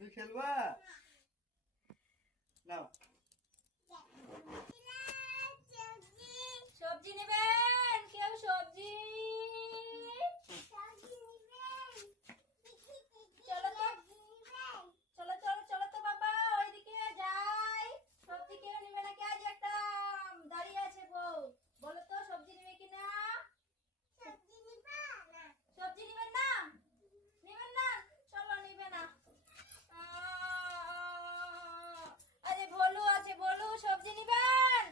তুই খেলবা নাও। সবজি নেবেন কেউ? সবজি চলো তো, চলো চলো চলো তো বাবা, ওইদিকে যাই। সবজি কেউ নেবে নাকি? আজ একটা দাঁড়িয়ে আছে বউ, বলো তো সবজি নেবে কিনা? সবজি নেবেন না? নেবেন না? চলো নেবে না। আরে ভলু আছে, ভলু সবজি নেবেন?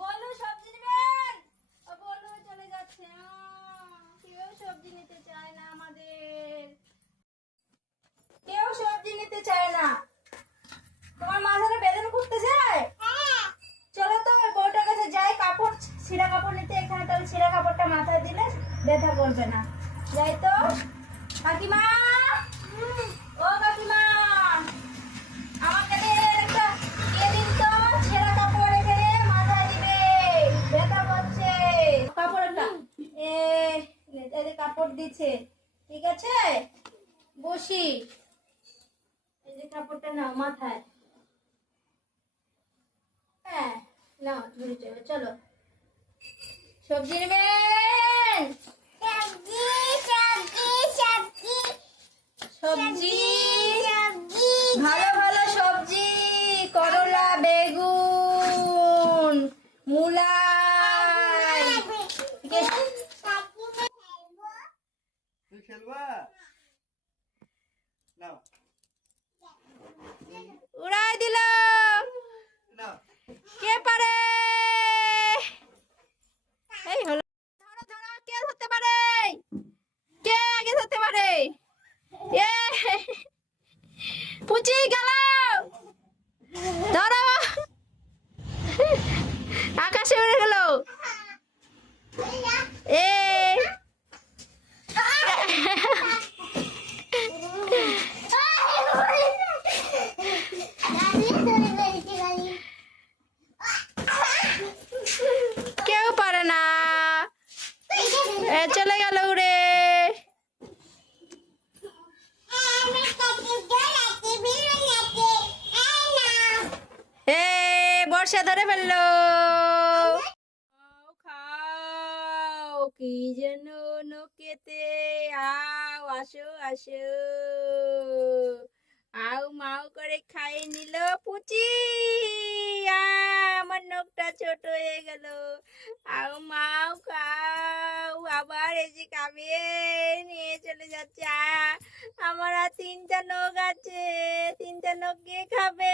বলু সবজি নেবেন? বলু চলে যাচ্ছে। কেউ সবজি নিতে চায় না, আমাদের কেউ সবজি নিতে চায় না। তোমার মাথাটা বেদন করতে যায়? চলো তো ওই বউটার কাছে যাই, কাপড় ছিঁড়া কাপড় নিতে। এখানে তাহলে ছিঁড়া কাপড়টা মাথায় দিলে ব্যথা করবে না। যাই তো। কাকিমা, ও কাকিমা, আমাকে একটা দিন তো, ছেঁড়া কাপড় এখানে মাথায় দিবে, ব্যথা করছে। কাপড়টা এই কাপড় দিচ্ছে, ঠিক আছে? বসি, এই যে কাপড়টা নাও মাথায়। হ্যাঁ নাও, ধরে চলো। চলো সবজি নেবেন? সবজি ভালো ভালো সবজি, করলা, বেগুন, মূলা। তুই খেলবা নাও। উড়াই দিল। নাও কে পারে? এই হলো। ধরো ধরো, কে ধরতে পারে? কে আগে ধরতে পারে? এ পুচি গেল। ধরো, আকাশে উড়ে গেল। এ কেউ পারে না। চলে গেল উড়ে। এ বর্ষা ধরে ফেললো। খাও কি যেন নকেতে। আও আসো আসো। আও মাও করে খাইয়ে নিল পুচি। আমার নখটা ছোট হয়ে গেল। আও মাও খাও। আবার এসে খাবে, নিয়ে চলে যাচ্ছে। আমার আর তিনটা নখ আছে, তিনটা নখ কে খাবে?